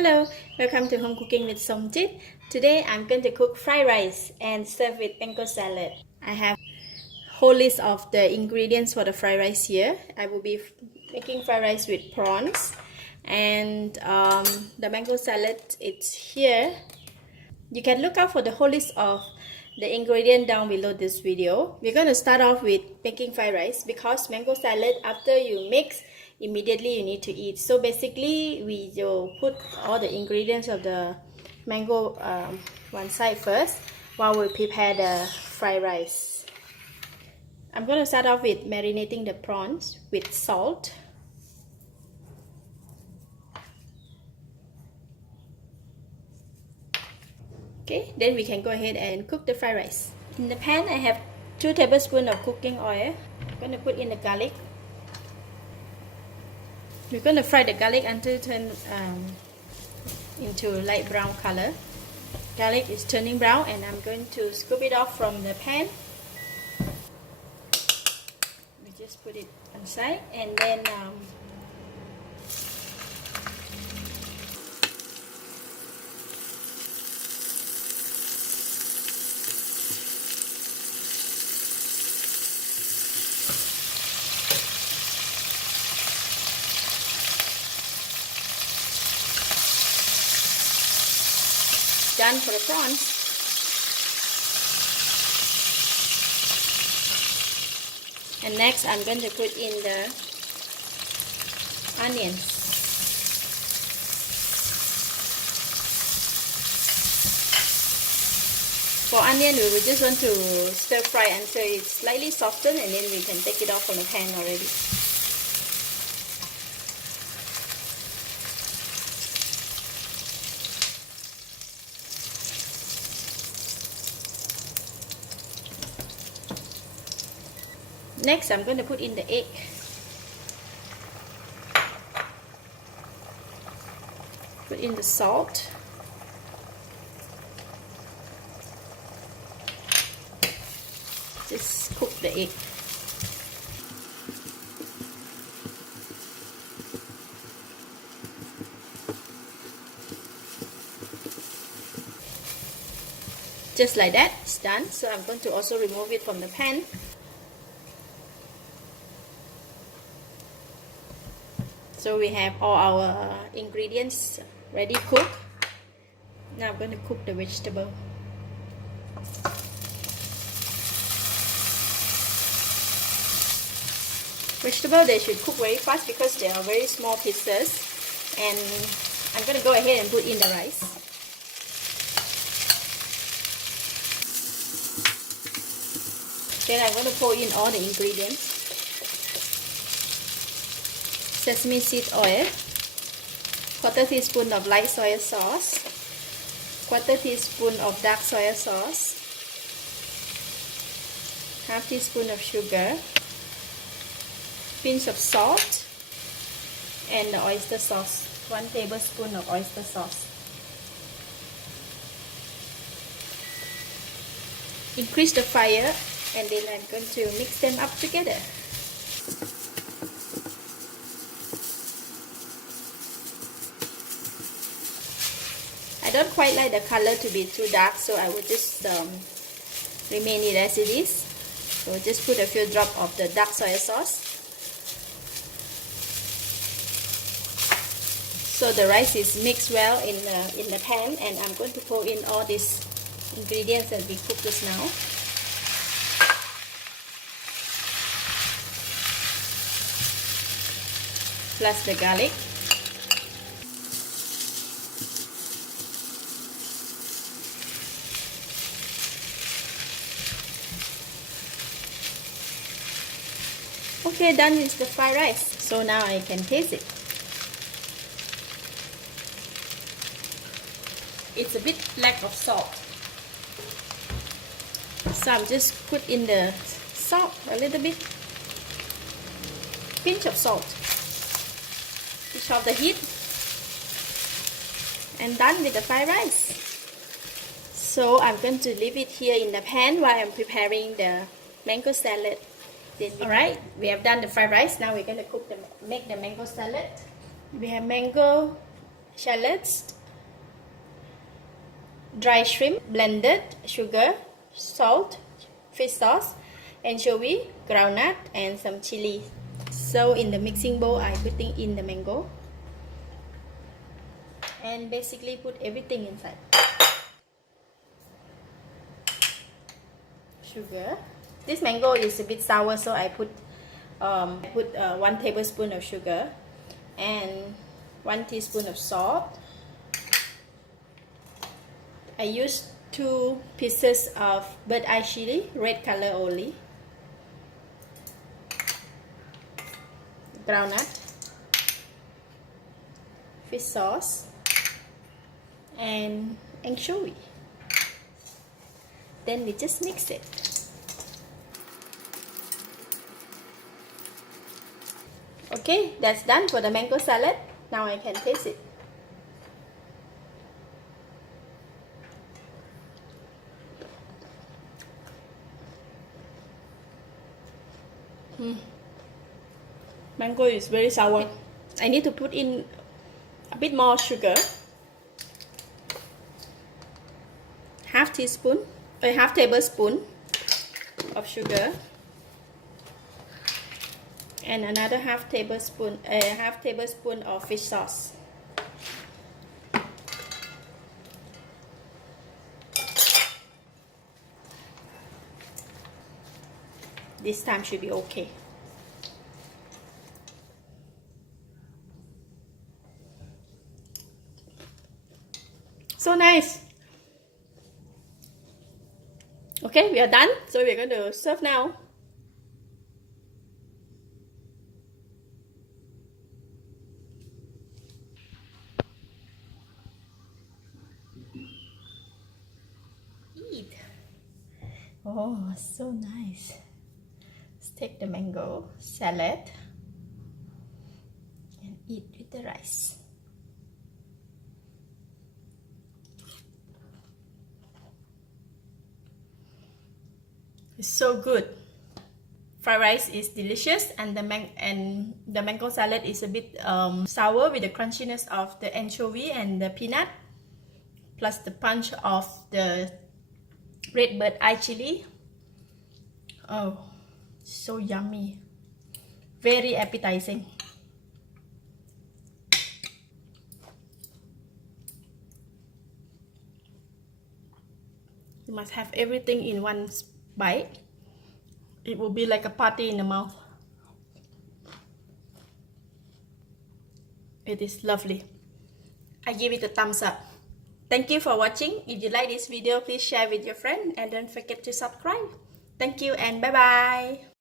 Hello, welcome to Home Cooking with Somjit. Today I'm going to cook fried rice and serve with mango salad. I have whole list of the ingredients for the fried rice here. I will be making fried rice with prawns and the mango salad, it's here. You can look out for the whole list of the ingredient down below this video. We're going to start off with making fried rice because mango salad, after you mix, immediately you need to eat. So basically we will put all the ingredients of the mango one side first while we prepare the fried rice. I'm going to start off with marinating the prawns with salt. Okay, then we can go ahead and cook the fried rice. In the pan, I have 2 tablespoons of cooking oil. I'm going to put in the garlic. We're going to fry the garlic until it turns into light brown color. Garlic is turning brown and I'm going to scoop it off from the pan. We just put it inside and then done for the prawns. And next I'm going to put in the onions. For onion, we will just want to stir fry until it's slightly softened and then we can take it off from the pan already. Next, I'm going to put in the egg. Put in the salt. Just cook the egg. Just like that, it's done. So I'm going to also remove it from the pan. So we have all our ingredients ready cooked. Now I'm going to cook the vegetable. Vegetable, they should cook very fast because they are very small pieces. And I'm going to go ahead and put in the rice. Then I'm going to pour in all the ingredients. Sesame seed oil, 1/4 teaspoon of light soy sauce, 1/4 teaspoon of dark soy sauce, 1/2 teaspoon of sugar, pinch of salt, and the oyster sauce, 1 tablespoon of oyster sauce. Increase the fire and then I'm going to mix them up together. I don't quite like the color to be too dark, so I will just remain it as it is. So just put a few drops of the dark soy sauce. So the rice is mixed well in the pan, and I'm going to pour in all these ingredients that we cooked just now. Plus the garlic. Okay, done is the fried rice. So now I can taste it. It's a bit lack of salt. So I'm just put in the salt a little bit. Pinch of salt. Switch off the heat. And done with the fried rice. So I'm going to leave it here in the pan while I'm preparing the mango salad. Alright, we have done the fried rice. Now we're going to make the mango salad. We have mango, shallots, dry shrimp, blended sugar, salt, fish sauce, anchovy, groundnut, and some chili. So in the mixing bowl, I'm putting in the mango and basically put everything inside. Sugar. This mango is a bit sour, so I put 1 tablespoon of sugar and 1 teaspoon of salt. I used 2 pieces of bird eye chili, red color only. Groundnut, fish sauce, and anchovy. Then we just mix it. Okay, that's done for the mango salad. Now I can taste it. Mango is very sour. I need to put in a bit more sugar. Half tablespoon of sugar, and another half tablespoon of fish sauce. This time should be okay. So nice. Okay, we are done. So we're going to serve now. Eat. Oh, so nice. Let's take the mango salad and eat with the rice. It's so good. Fried rice is delicious, and the mango salad is a bit sour with the crunchiness of the anchovy and the peanut, plus the punch of the red bird eye chili. Oh, so yummy. Very appetizing. You must have everything in one bite. It will be like a party in the mouth. It is lovely. I give it a thumbs up. Thank you for watching. If you like this video, please share with your friend and don't forget to subscribe. Thank you and bye bye.